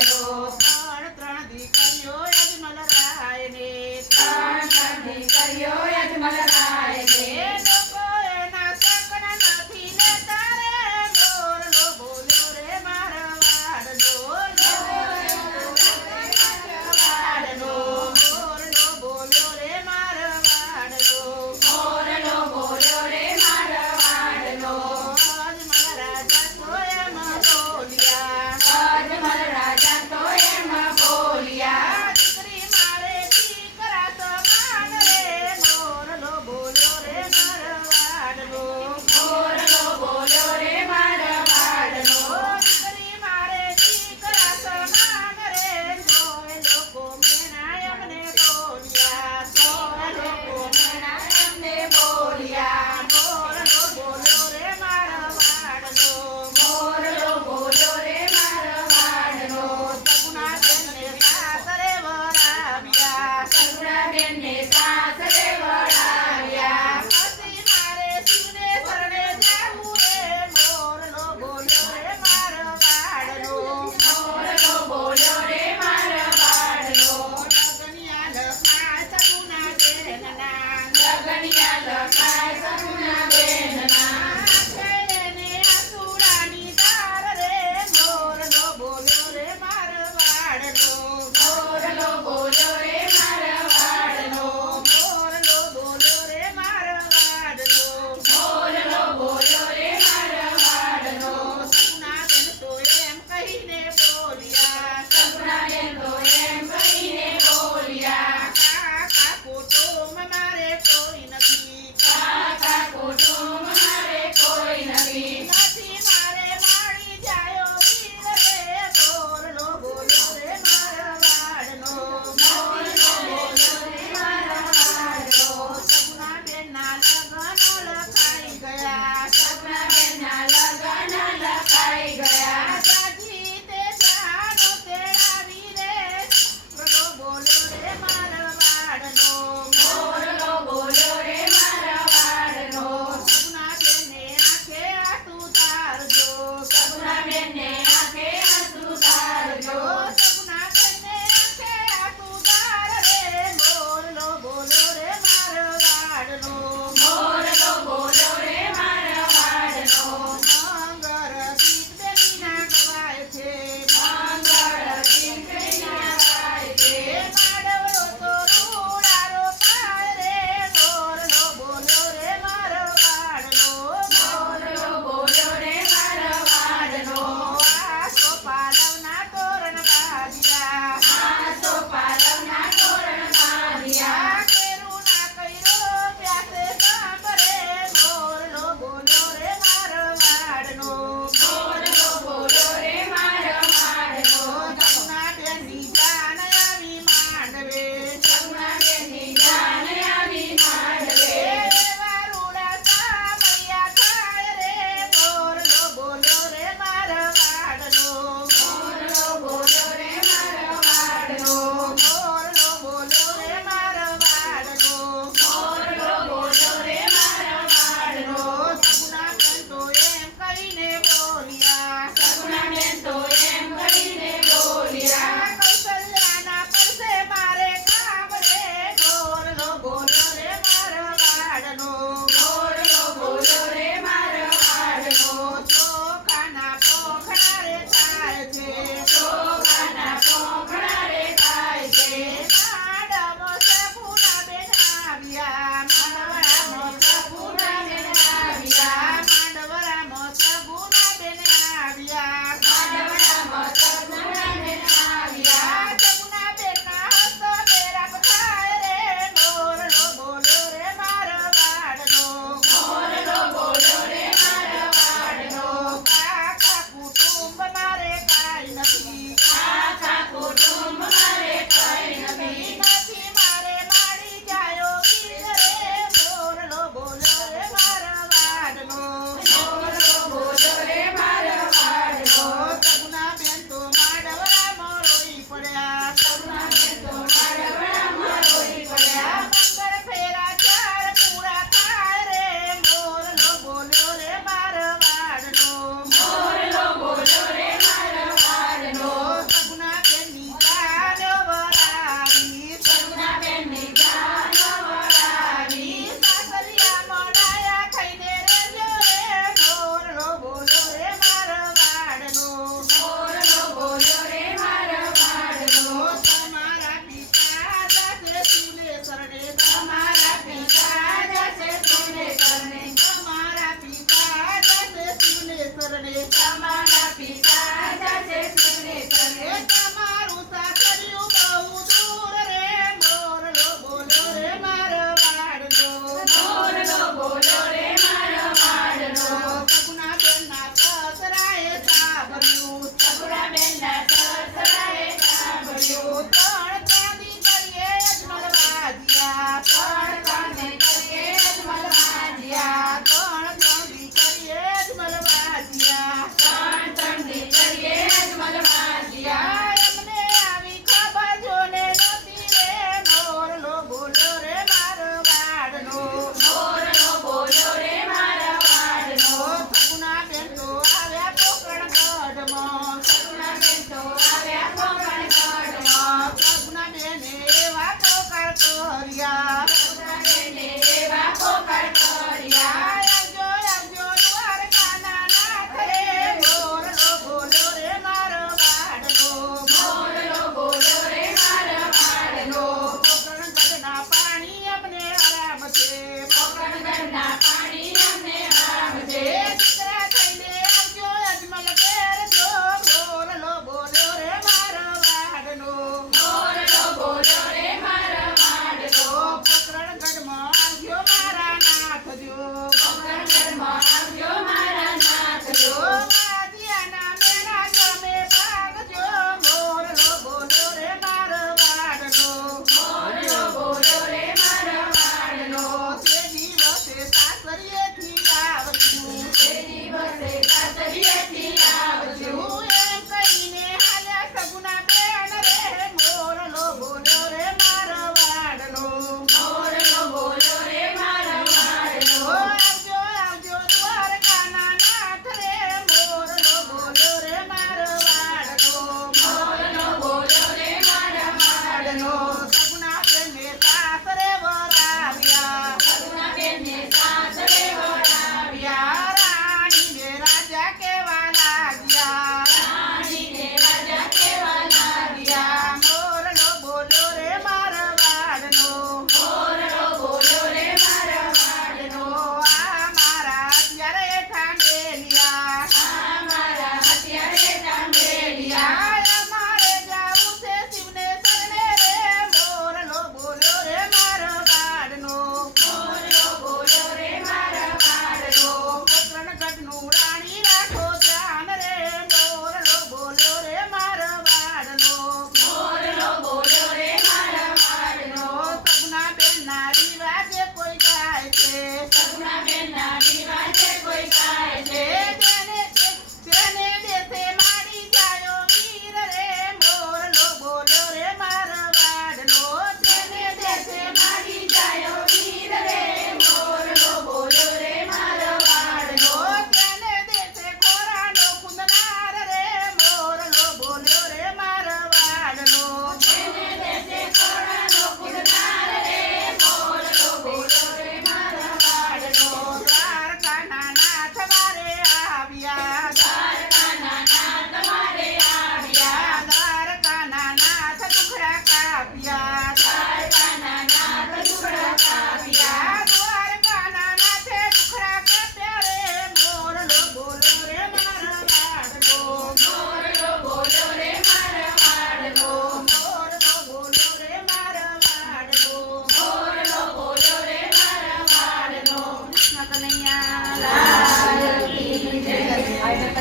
los